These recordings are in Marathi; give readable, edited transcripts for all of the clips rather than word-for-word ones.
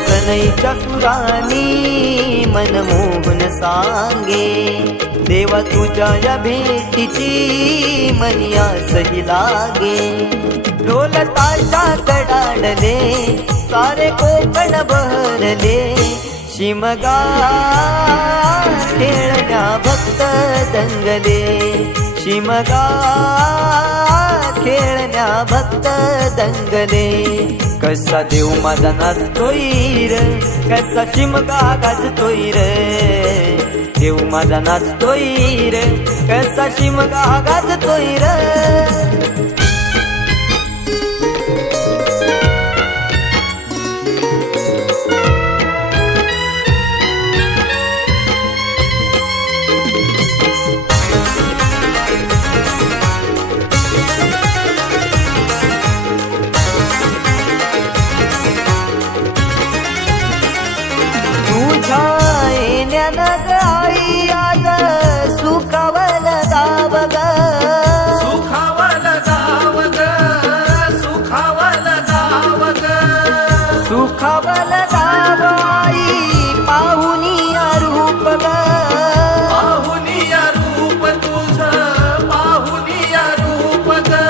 सनईच्या सुरानी मनमोहन सांगे, देवा तुझ्या या भेटीची मनी आसही लागे. ढोल ताशा कडाडले सारे कोकण बहरले, शिमगा खेळण्या भक्त दंगले. शिमगा खेळण्या भक्त दंगले. कसा देव माझा नाचतोय रे, कसा शिमगा गाजतोय रे. देव माझा नाचतोय रे, कसा शिमगा गाजतोय रे. आई आज सुखावल गाव ग, सुखावल गाव ग, सुखावल गाव ग. सुखावल गाव आई पाहुनिया रूप ग, पाहुनिया रूप तुझ, पाहुनिया रूप ग.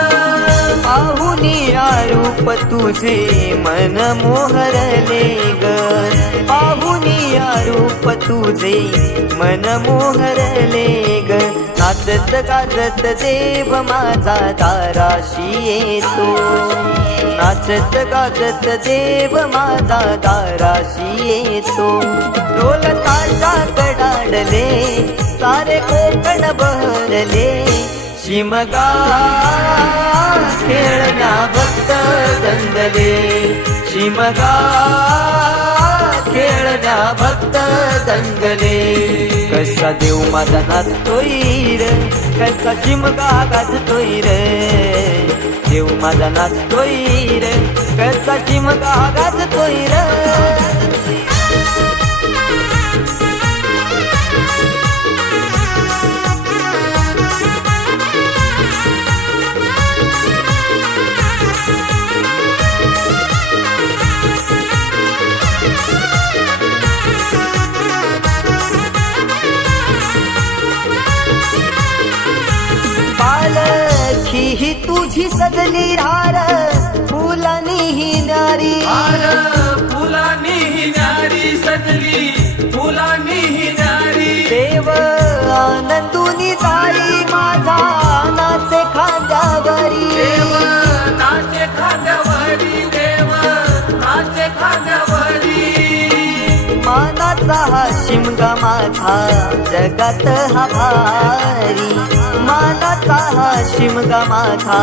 पाहुनिया रूप तुझे मन मोहरले ग. पाहुनिया रूप तुझे मन मोहरले ग. नाचत गाजत देव माझा दाराशी येतो, नाचत गाजत देव माझा दाराशी येतो. ढोल ताशा कडाडले सारे कोकण बहरले, शिमगा खेळण्या भक्त दंगले. शिमगा खेळण्या भक्त दंगले. कसा देव माझा नाचतोय रे, कसा शिमगा गाजतोय रे. देव माझा नाचतोय रे, कसा शिमगा गाजतोय रे. पालखी ही तुझी सजली रार, फुलानी ही नारी. फुलानी ही नारी सजली, फुलानी ही नारी. देव आनंदुनी जाई माझा नाचे खांद्यावरी. देव नाचे खांद्यावरी, देव नाचे खांद्यावरी. मानाचा हा शिमगा माझा जगात हा भारी. मानाचा हा शिमगा माझा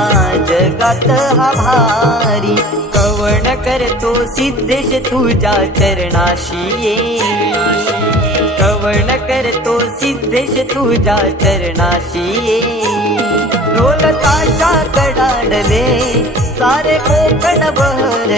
जगात हा भारी. कवण करतो सिद्धेश तुझ्या चरणाशी ये, कवण करतो सिद्धेश तुझ्या चरणाशी ये. ढोल ताशा कडाडले सारे कोकण बहरले.